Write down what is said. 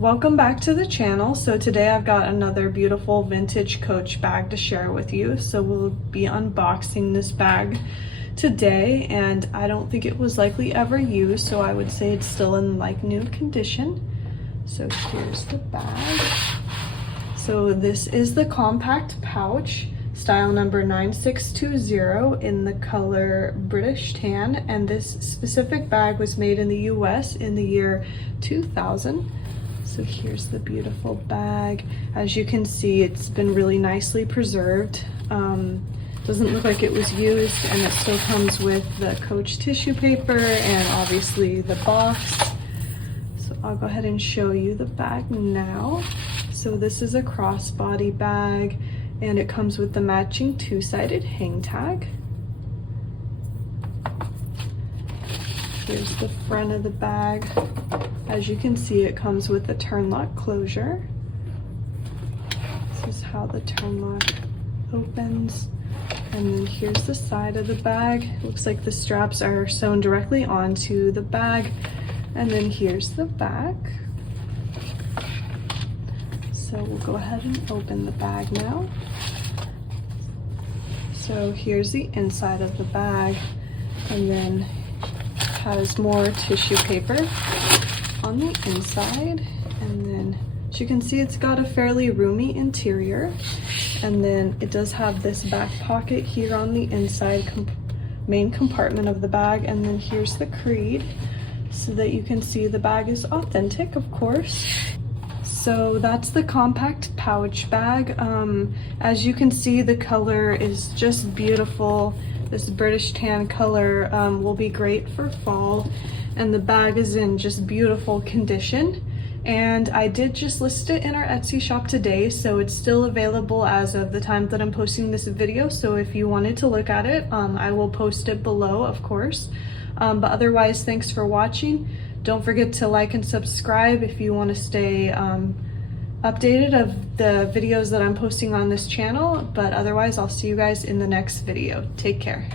Welcome back to the channel. So today I've got another beautiful vintage Coach bag to share with you. So we'll be unboxing this bag today, and I don't think it was likely ever used, so I would say it's still in like new condition. So here's the bag. So this is the compact pouch, style number 9620 in the color British tan, and this specific bag was made in the US in the year 2000. So here's the beautiful bag. As you can see, it's been really nicely preserved. Doesn't look like it was used, and it still comes with the Coach tissue paper and obviously the box. So I'll go ahead and show you the bag now. So this is a crossbody bag, and it comes with the matching two-sided hang tag. Here's the front of the bag. As you can see, it comes with a turn lock closure. This is how the turn lock opens. And then here's the side of the bag. It looks like the straps are sewn directly onto the bag. And then here's the back. So we'll go ahead and open the bag now. So here's the inside of the bag, and then has more tissue paper on the inside. And then as you can see, it's got a fairly roomy interior, and then it does have this back pocket here on the inside main compartment of the bag. And then here's the creed, so that you can see the bag is authentic, of course. So that's the compact pouch bag. As you can see, the color is just beautiful. This British tan color will be great for fall, and the bag is in just beautiful condition. And I did just list it in our Etsy shop today, so it's still available as of the time that I'm posting this video. So if you wanted to look at it, I will post it below, of course. But otherwise, thanks for watching. Don't forget to like and subscribe if you want to stay updated of the videos that I'm posting on this channel. But otherwise, I'll see you guys in the next video. Take care.